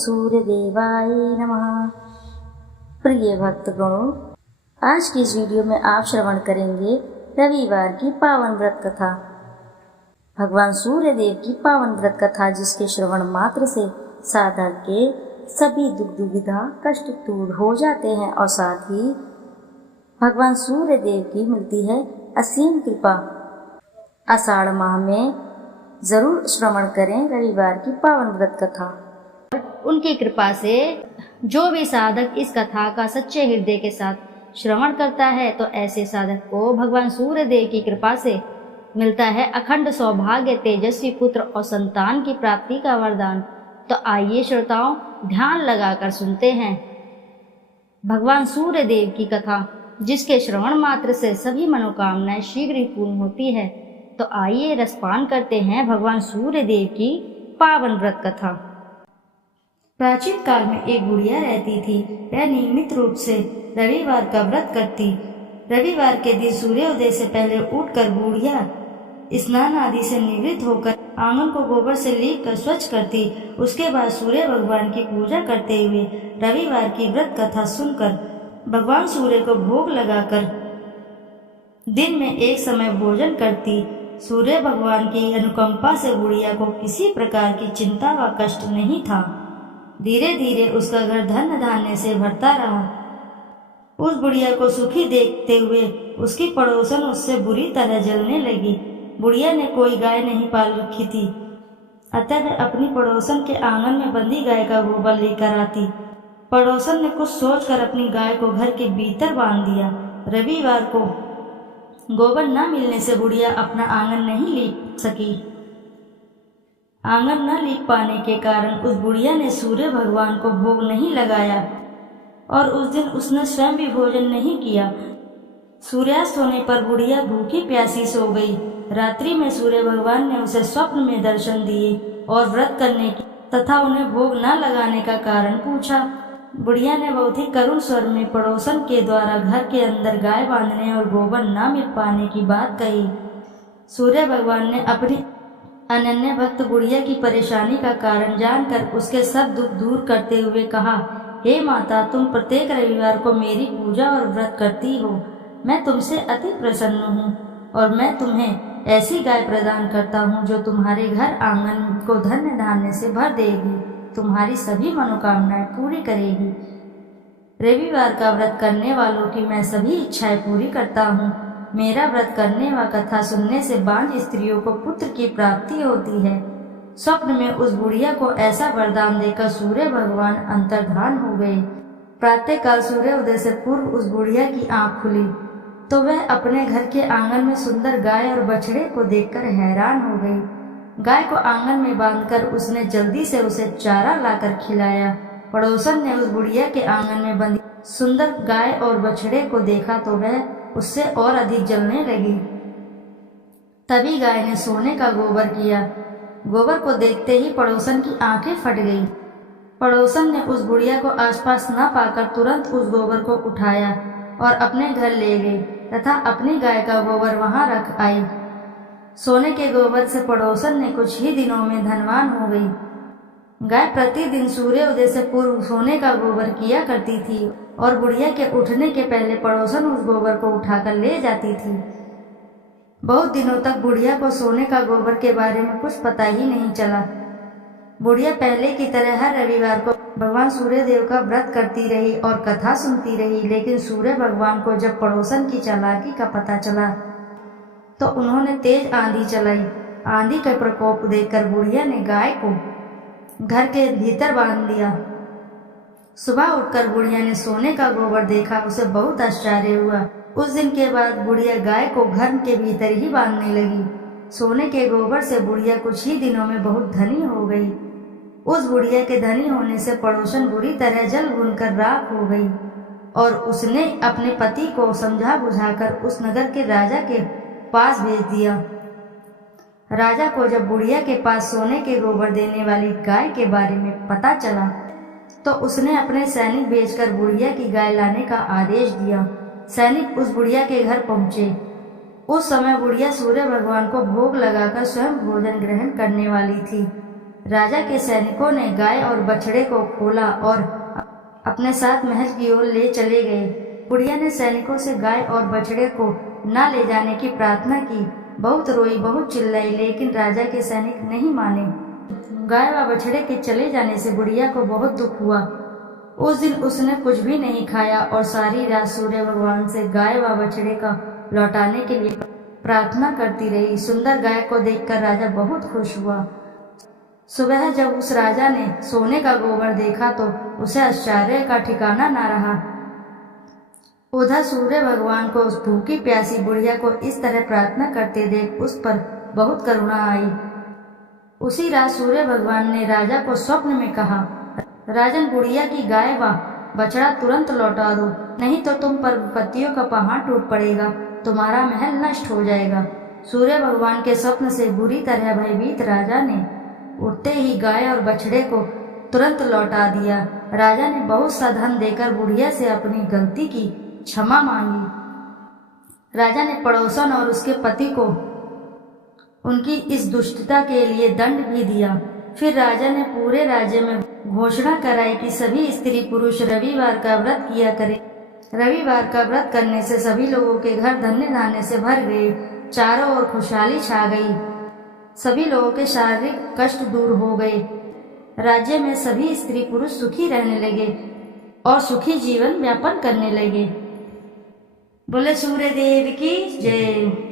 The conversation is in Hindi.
सूर्य देवाय नमः। प्रिय भक्तगणों, आज की इस वीडियो में आप श्रवण करेंगे रविवार की पावन व्रत कथा। भगवान सूर्य देव की पावन व्रत कथा, जिसके श्रवण मात्र से साधक के सभी दुख दुविधा कष्ट दूर हो जाते हैं और साथ ही भगवान सूर्य देव की मिलती है असीम कृपा। आषाढ़ माह में जरूर श्रवण करें रविवार की पावन व्रत कथा। उनकी कृपा से जो भी साधक इस कथा का सच्चे हृदय के साथ श्रवण करता है तो ऐसे साधक को भगवान सूर्य देव की कृपा से मिलता है अखंड सौभाग्य, तेजस्वी पुत्र और संतान की प्राप्ति का वरदान। तो आइए श्रोताओं, ध्यान लगाकर सुनते हैं भगवान सूर्य देव की कथा, जिसके श्रवण मात्र से सभी मनोकामनाएं शीघ्र ही पूर्ण होती है। तो आइए रसपान करते हैं भगवान सूर्य देव की पावन व्रत कथा। प्राचीन काल में एक बुढ़िया रहती थी। वह नियमित रूप से रविवार का व्रत करती। रविवार के दिन सूर्योदय से पहले उठकर बुढ़िया स्नान आदि से निवृत्त होकर आंगन को गोबर से लीप कर स्वच्छ करती। उसके बाद सूर्य भगवान की पूजा करते हुए रविवार की व्रत कथा सुनकर भगवान सूर्य को भोग लगाकर दिन में एक समय भोजन करती। सूर्य भगवान की अनुकंपा से बुढ़िया को किसी प्रकार की चिंता व कष्ट नहीं था। धीरे धीरे उसका घर धन धान्य से भरता रहा। उस बुढ़िया को सुखी देखते हुए उसकी पड़ोसन उससे बुरी तरह जलने लगी। बुढ़िया ने कोई गाय नहीं पाल रखी थी, अतः वह अपनी पड़ोसन के आंगन में बंधी गाय का गोबर लेकर आती। पड़ोसन ने कुछ सोचकर अपनी गाय को घर के भीतर बांध दिया। रविवार को गोबर न मिलने से बुढ़िया अपना आंगन नहीं लीप सकी। आंगन न लीप पाने के कारण उस बुढ़िया ने सूर्य भगवान को भोग नहीं लगाया और उस दिन उसने स्वयं भी भोजन नहीं किया। सूर्यास्त होने पर बुढ़िया भूखी प्यासी सो गई। रात्रि में सूर्य भगवान ने उसे स्वप्न में दर्शन दिए और व्रत करने की तथा उन्हें भोग न लगाने का कारण पूछा। बुढ़िया ने बहुत ही करुण स्वर में पड़ोसन के द्वारा घर के अंदर गाय बांधने और गोबर न मिल पाने की बात कही। सूर्य भगवान ने अपनी अनन्य भक्त बुढ़िया की परेशानी का कारण जानकर उसके सब दुख दूर करते हुए कहा, हे माता, तुम प्रत्येक रविवार को मेरी पूजा और व्रत करती हो। मैं तुमसे अति प्रसन्न हूँ और मैं तुम्हें ऐसी गाय प्रदान करता हूँ जो तुम्हारे घर आंगन को धन्य धान्य से भर देगी, तुम्हारी सभी मनोकामनाएं पूरी करेगी। रविवार का व्रत करने वालों की मैं सभी इच्छाएं पूरी करता हूँ। मेरा व्रत करने व कथा सुनने से बांझ स्त्रियों को पुत्र की प्राप्ति होती है। स्वप्न में उस बुढ़िया को ऐसा वरदान देकर सूर्य भगवान अंतर्धान हो गए। प्रातःकाल सूर्योदय से पूर्व उस बुढ़िया की आंख खुली तो वह अपने घर के आंगन में सुंदर गाय और बछड़े को देखकर हैरान हो गई। गाय को आंगन में बांधकर उसने जल्दी से उसे चारा लाकर खिलाया। पड़ोसन ने उस बुढ़िया के आंगन में बंधी सुंदर गाय और बछड़े को देखा तो वह उससे और अधिक जलने लगी। तभी गाय ने सोने का गोबर किया। गोबर को देखते ही पड़ोसन की आंखें फट गई। पड़ोसन ने उस बुढ़िया को आसपास न पाकर तुरंत उस गोबर को उठाया और अपने घर ले गई तथा अपनी गाय का गोबर वहां रख आई। सोने के गोबर से पड़ोसन ने कुछ ही दिनों में धनवान हो गई। गाय प्रतिदिन सूर्योदय से पूर्व सोने का गोबर किया करती थी और बुढ़िया के उठने के पहले पड़ोसन उस गोबर को उठाकर ले जाती थी। बहुत दिनों तक बुढ़िया को सोने का गोबर के बारे में कुछ पता ही नहीं चला। बुढ़िया पहले की तरह हर रविवार को भगवान सूर्य देव का व्रत करती रही और कथा सुनती रही, लेकिन सूर्य भगवान को जब पड़ोसन की चालाकी का पता चला तो उन्होंने तेज आंधी चलाई। आंधी का प्रकोप देखकर बुढ़िया ने गाय को घर के भीतर बांध दिया। सुबह उठकर बुढ़िया ने सोने का गोबर देखा, उसे बहुत आश्चर्य हुआ। उस दिन के बाद बुढ़िया गाय को घर के भीतर ही बांधने लगी। सोने के गोबर से बुढ़िया कुछ ही दिनों में बहुत धनी हो गई। उस बुढ़िया के धनी होने से पड़ोसन बुरी तरह जल भूनकर राख हो गई और उसने अपने पति को समझा बुझाकर उस नगर के राजा के पास भेज दिया। राजा को जब बुढ़िया के पास सोने के गोबर देने वाली गाय के बारे में पता चला तो उसने अपने सैनिक भेजकर बुढ़िया की गाय लाने का आदेश दिया। सैनिक उस बुढ़िया के घर पहुंचे। उस समय बुढ़िया सूर्य भगवान को भोग लगाकर स्वयं भोजन ग्रहण करने वाली थी। राजा के सैनिकों ने गाय और बछड़े को खोला और अपने साथ महल की ओर ले चले गए। बुढ़िया ने सैनिकों से गाय और बछड़े को न ले जाने की प्रार्थना की। बहुत रोई, बहुत चिल्लाई, लेकिन राजा के सैनिक नहीं माने। गाय व बछड़े के चले जाने से बुढ़िया को बहुत दुख हुआ। उस दिन उसने कुछ भी नहीं खाया और सारी रात सूर्य भगवान से गाय व बछड़े का लौटाने के लिए प्रार्थना करती रही। सुंदर गाय को देखकर राजा बहुत खुश हुआ। सुबह जब उस राजा ने सोने का गोबर देखा तो उसे आश्चर्य का ठिकाना न रहा। उधर सूर्य भगवान को उस भूखी प्यासी बुढ़िया को इस तरह प्रार्थना करते देख उस पर बहुत करुणा आई। उसी रात सूर्य भगवान ने राजा को स्वप्न में कहा, राजन, बुढ़िया की गाय व बछड़ा तुरंत लौटा दो, नहीं तो तुम पर विपत्तियों का पहाड़ टूट पड़ेगा, तुम्हारा महल नष्ट हो जाएगा। सूर्य भगवान के स्वप्न से बुरी तरह भयभीत राजा ने उठते ही गाय और बछड़े को तुरंत लौटा दिया। राजा ने बहुत सा धन देकर बुढ़िया से अपनी गलती की क्षमा मांगी। राजा ने पड़ोसन और उसके पति को उनकी इस दुष्टता के लिए दंड भी दिया। फिर राजा ने पूरे राज्य में घोषणा कराई कि सभी स्त्री पुरुष रविवार का व्रत किया करें। रविवार का व्रत करने से सभी लोगों के घर धन्य धान्य से भर गए, चारों ओर खुशहाली छा गई, सभी लोगों के शारीरिक कष्ट दूर हो गए। राज्य में सभी स्त्री पुरुष सुखी रहने लगे और सुखी जीवन यापन करने लगे। बोले सूर्य देव की जय।